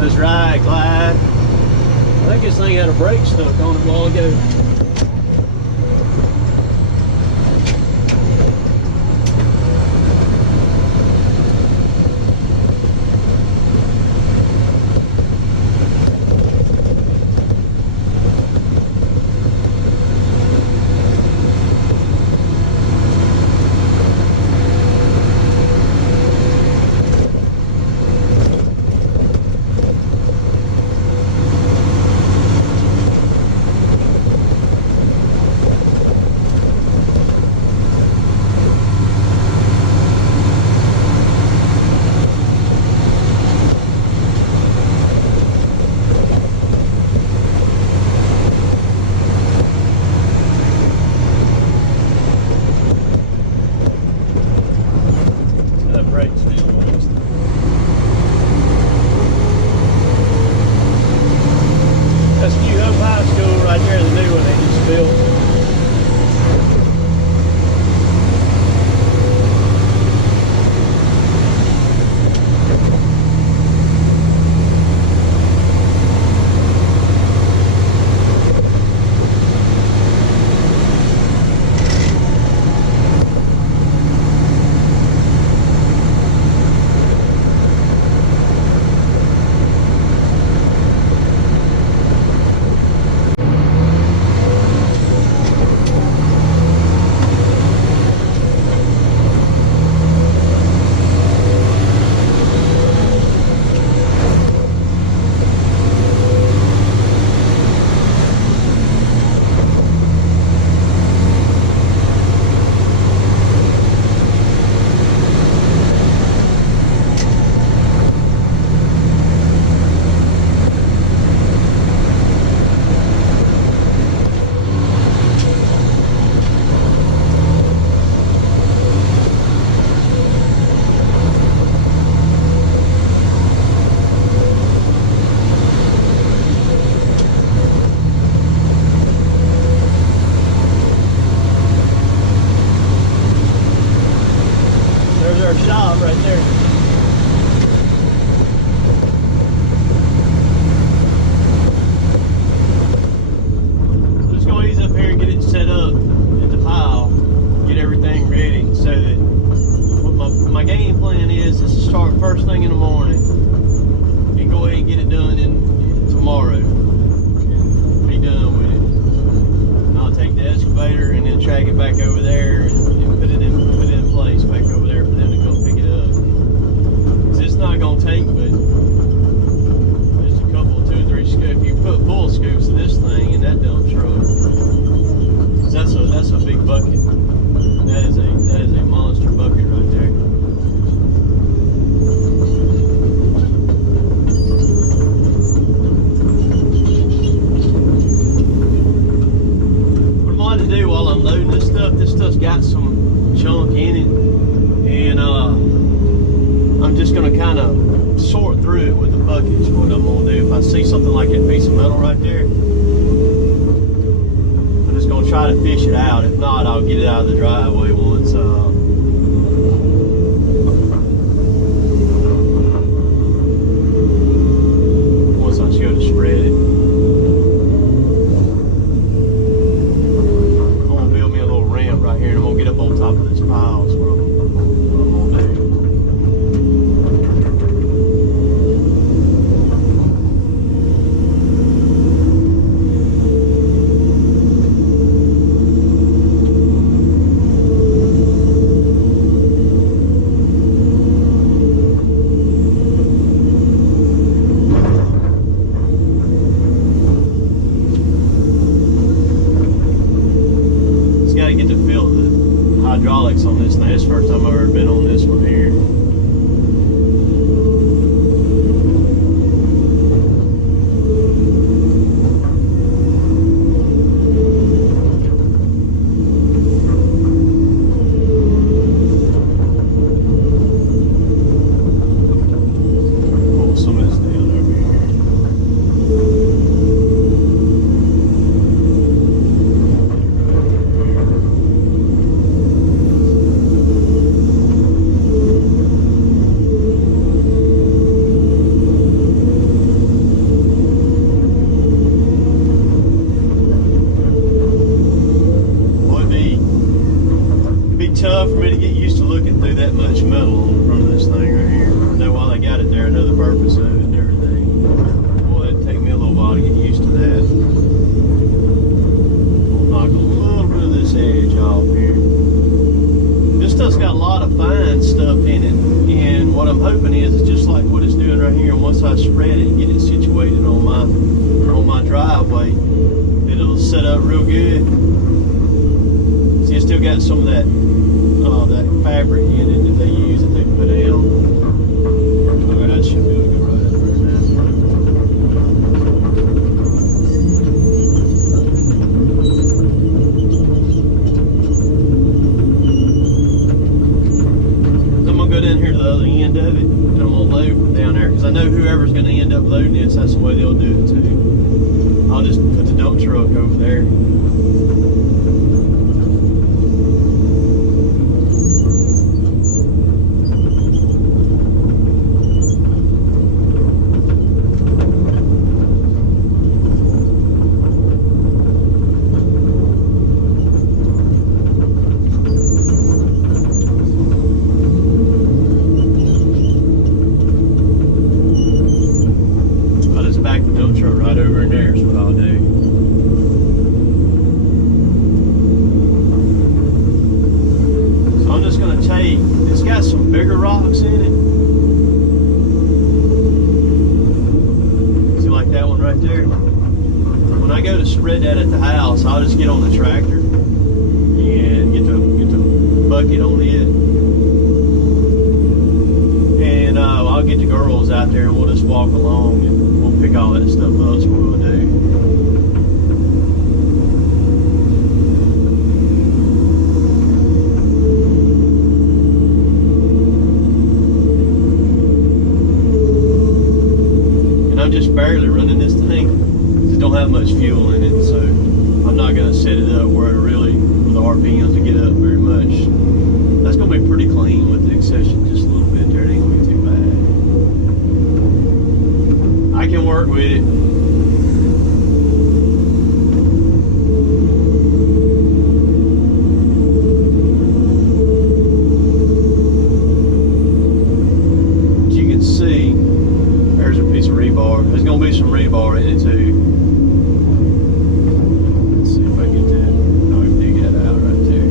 That's right, Clyde. I think this thing had a brake stuck on it a while ago. That's New Hope High School right there, the new one they just built. There's our shop right there. So just gonna ease up here and get it set up at the pile, get everything ready so that what my game plan is to start first thing in the morning and go ahead and get it done tomorrow and be done with it. And I'll take the excavator and then track it back over there and put it in place back over there for them to come pick it up. 'Cause it's not gonna take but just a couple, 2 or 3 scoops. You put full scoops of this thing in that dump truck. 'Cause that's a big bucket. That is a monster bucket right there. What I wanted to do while I'm loading this stuff's got some junk in it, and I'm just gonna kind of sort through it with the buckets. What I'm gonna do if I see something like that piece of metal right there, I'm just gonna try to fish it out. If not, I'll get it out of the driveway once I show to spread it. Right here, and I'm gonna get up on top of this pile. Is what I'm gonna do. then once I spread it and get it situated on my driveway, it'll set up real good. See, it's still got some of that fabric in it that they use, that they put down. Alright, I should be able to go right up there now. I'm gonna go down here to the other end of it, and I'm gonna load from down there, because I know whoever's gonna end up loading this, that's the way they'll do it too. I'll just put the dump truck over there. Right over in there is what I'll do. So I'm just going to take, it's got some bigger rocks in it. See, like that one right there. When I go to spread that at the house, I'll just get on the tractor and get the bucket on it. And I'll get the girls out there and we'll just walk along and pick all that stuff up. That's what we'll do. And I'm just barely running this thing. It don't have much fuel in it, so I'm not going to set it up where the RPMs to get up very much. That's going to be pretty clean with the exception just a little bit there. It ain't going to be too bad. I can work with it. As you can see, there's a piece of rebar. There's going to be some rebar in it too. Let's see if I get that. I can dig that out right there.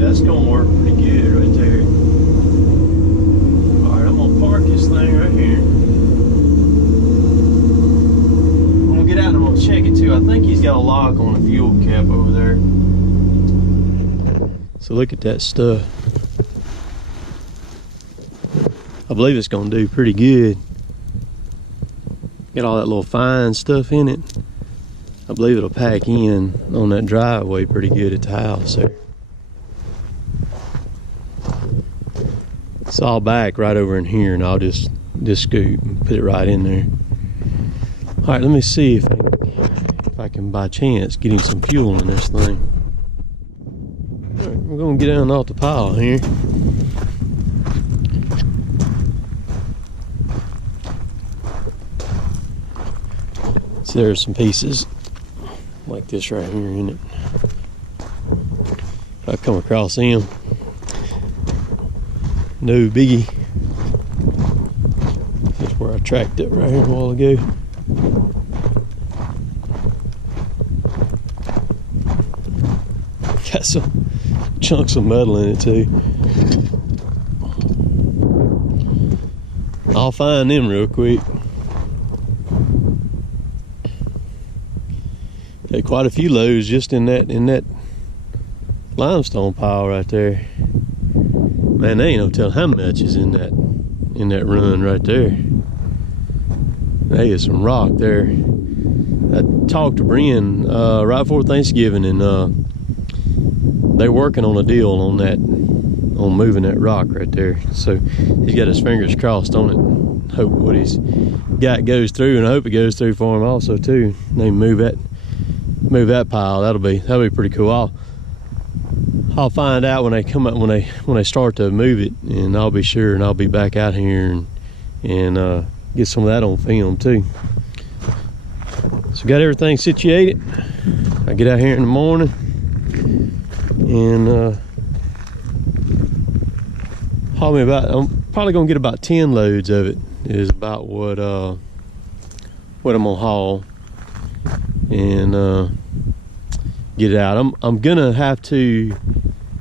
That's gonna work pretty good right there. Alright, I'm gonna park this thing right here. I'm gonna get out and I'm gonna check it too. I think he's got a lock on the fuel cap over there. So look at that stuff. I believe it's gonna do pretty good. Got all that little fine stuff in it. I believe it'll pack in on that driveway pretty good at the house there. It's all back right over in here, and I'll just scoop and put it right in there. All right, let me see if I can by chance get him some fuel in this thing. All right, we're gonna get down off the pile here. So there's some pieces like this right here in it. If I come across them. No biggie. This is where I tracked it right here a while ago. Got some chunks of metal in it too. I'll find them real quick. Got quite a few loads just in that limestone pile right there. Man, they ain't no telling how much is in that run right there. There is some rock there. I talked to Brian right before Thanksgiving, and they're working on a deal on moving that rock right there. So he's got his fingers crossed on it. Hope what he's got goes through, and I hope it goes through for him also too. They move that pile. That'll be pretty cool. I'll find out when they come up when they start to move it, and I'll be sure, and I'll be back out here and get some of that on film too. So got everything situated. I get out here in the morning and I'm probably gonna get about 10 loads of it. Is about what I'm gonna haul and get it out. I'm gonna have to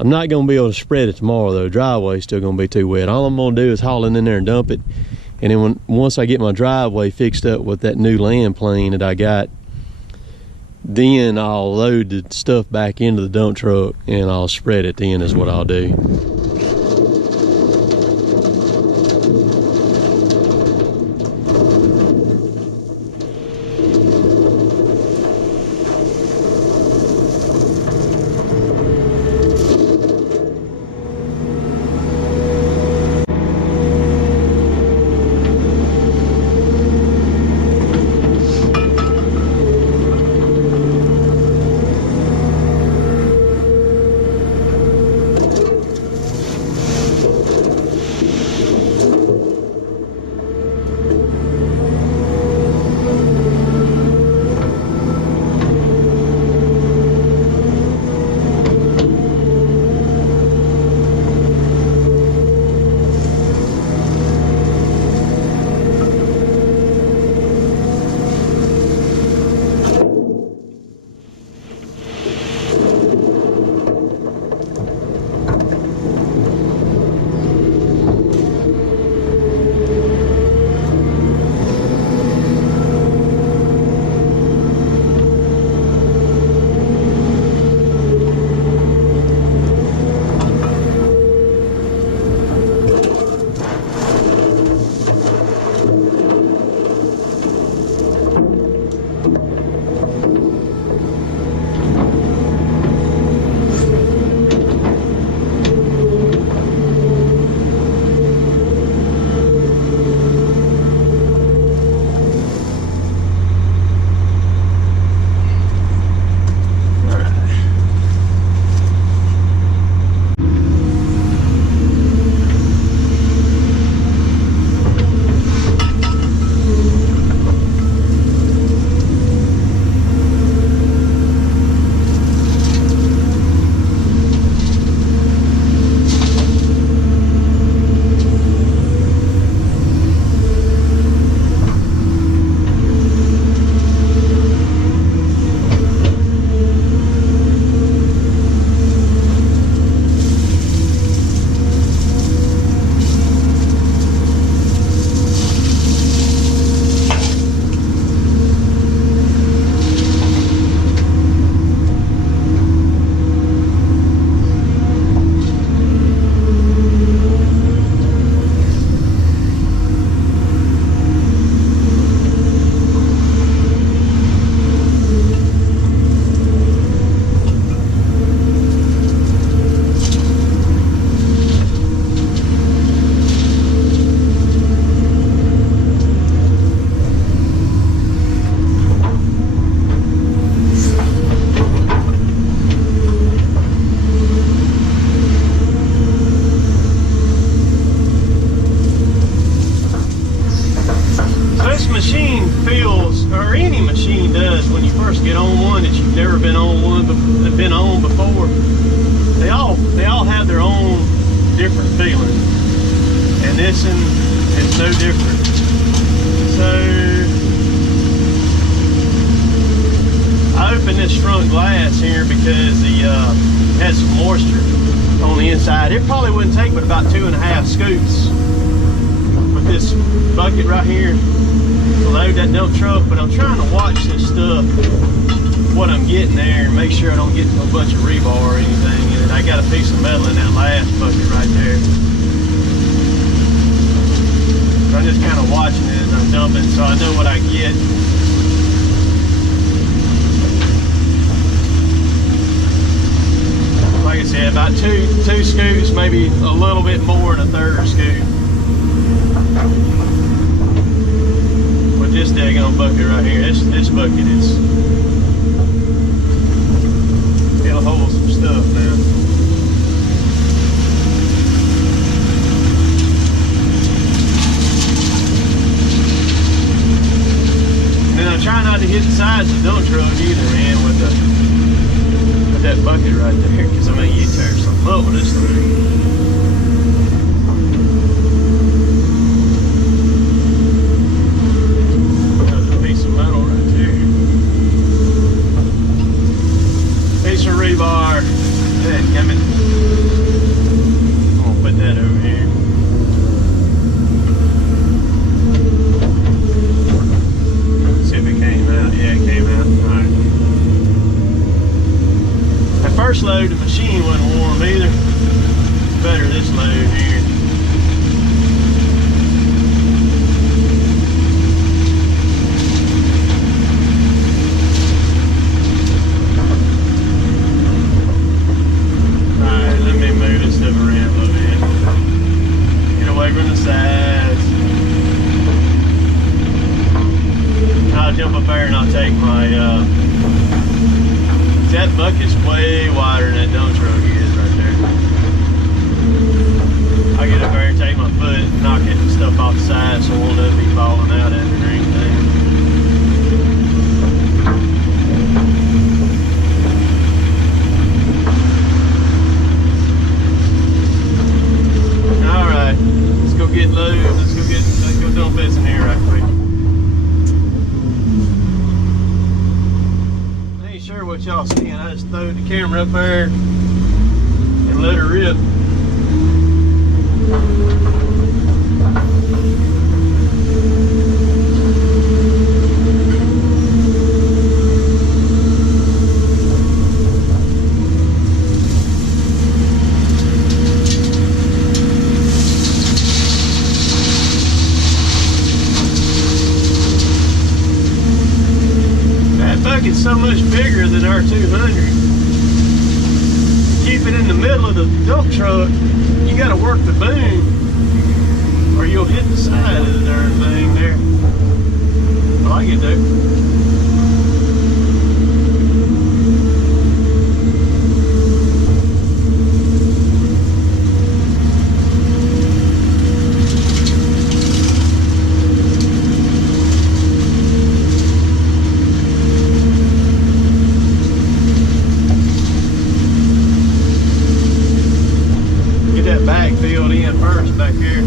I'm not gonna be able to spread it tomorrow though. Driveway's still gonna be too wet. All I'm gonna do is haul it in there and dump it. And then once I get my driveway fixed up with that new land plane that I got, then I'll load the stuff back into the dump truck and I'll spread it then is what I'll do. It probably wouldn't take but about 2.5 scoops with this bucket right here to load that dump truck, but I'm trying to watch this stuff, what I'm getting there, and make sure I don't get a bunch of rebar or anything. And I got a piece of metal in that last bucket right there. So I'm just kind of watching it as I'm dumping so I know what I get. Like I said, about two scoops, maybe a little bit more than a third scoop. With this daggone bucket right here, this bucket is, it'll hold some stuff now. And then I try not to hit the sides of the dump truck either, man, with that bucket right there, because I mean, you tear something up with this thing. There's a piece of metal right there. Piece of rebar. Then coming. that over here. See if it came out. Yeah, it came out. Alright. At first load, the machine wasn't warm either. It's better this load here. From the sides. I'll jump up there and I'll take my that bucket's way wider than that dump truck is right there. I'll get up there and take my foot and knock it and stuff off the side so it won't be falling out at it or anything. Get low. Let's go dump this in here right quick. I ain't sure what y'all seeing. I just throwed the camera up there and let her rip. It's so much bigger than our 200. Keep it in the middle of the dump truck. You got to work the boom, or you'll hit the side of the darn thing there. I like it though. Back filled in first back here.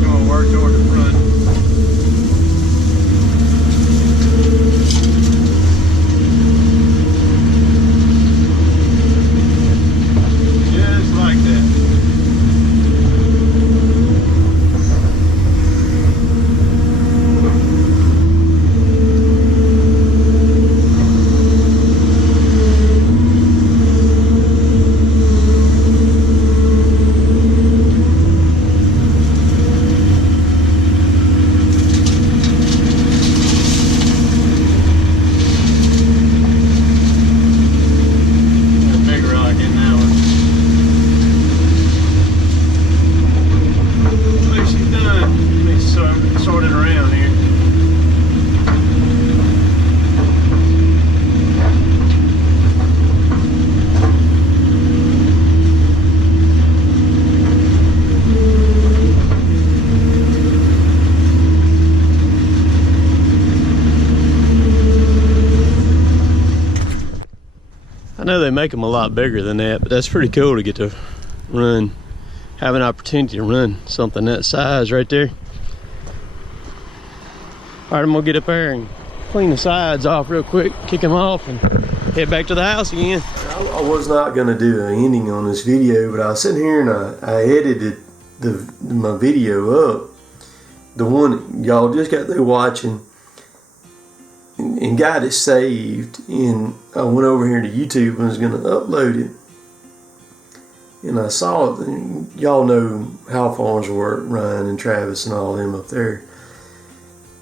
Gonna work toward the front. Just like that. I know they make them a lot bigger than that, but that's pretty cool to get to run, have an opportunity to run something that size right there. All right, I'm gonna get up there and clean the sides off real quick, kick them off, and head back to the house again. I was not gonna do an ending on this video, but I was sitting here and I edited my video up, the one y'all just got through watching, and got it saved, and I went over here to YouTube and was going to upload it, and I saw it, and y'all know how farms work, Ryan and Travis and all them up there.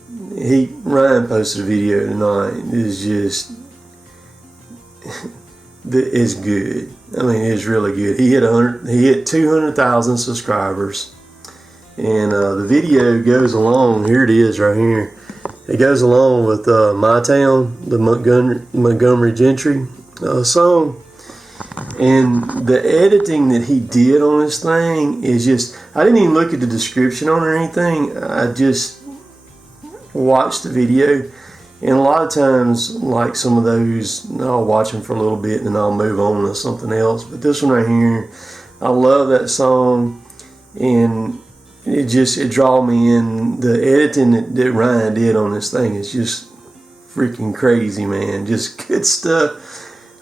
Ryan posted a video tonight. It's just, it's good. I mean, it's really good. He hit 200,000 subscribers, and the video goes along. Here it is right here. It goes along with My Town, the Montgomery Gentry song. And the editing that he did on this thing is just, I didn't even look at the description on it or anything. I just watched the video. And a lot of times, like some of those, I'll watch them for a little bit and then I'll move on to something else. But this one right here, I love that song. And it draw me in. The editing that Ryan did on this thing is just freaking crazy, man. Just good stuff.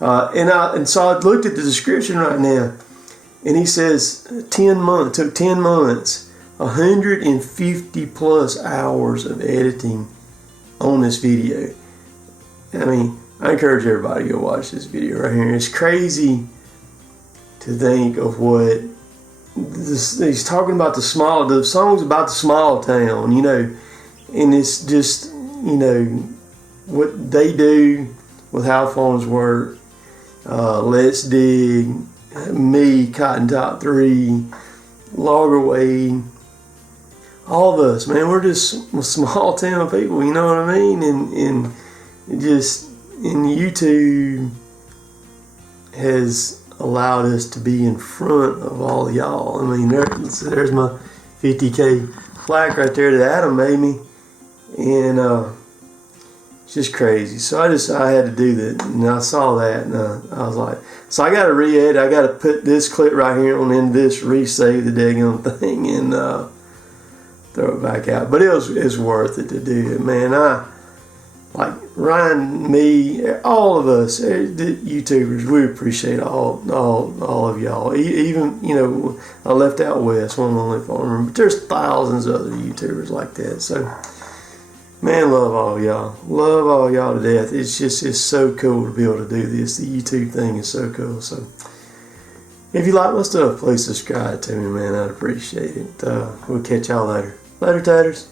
And so I looked at the description right now, and he says 10 months, took 10 months, 150 plus hours of editing on this video. I mean, I encourage everybody to go watch this video right here. It's crazy to think of what he's talking about. The song's about the small town, you know, and it's just, you know, what they do with how farms work. Let's Dig, me, Cotton Top 3, Logger Wade, all of us, man, we're just small town people, you know what I mean? And just, and YouTube has allowed us to be in front of all of y'all. I mean, there's my 50K plaque right there that Adam made me, and it's just crazy. So I had to do that, and I saw that, and I was like, so I got to re-edit. I got to put this clip right here on in this, resave the daggone thing, and throw it back out. But it's worth it to do it, man. Like Ryan, me, all of us, the YouTubers, we appreciate all of y'all. Even, you know, I left out Wes, one only farmer, but there's thousands of other YouTubers like that. So, man, love all y'all. Love all y'all to death. It's so cool to be able to do this. The YouTube thing is so cool. So, if you like my stuff, please subscribe to me, man. I'd appreciate it. We'll catch y'all later. Later, taters.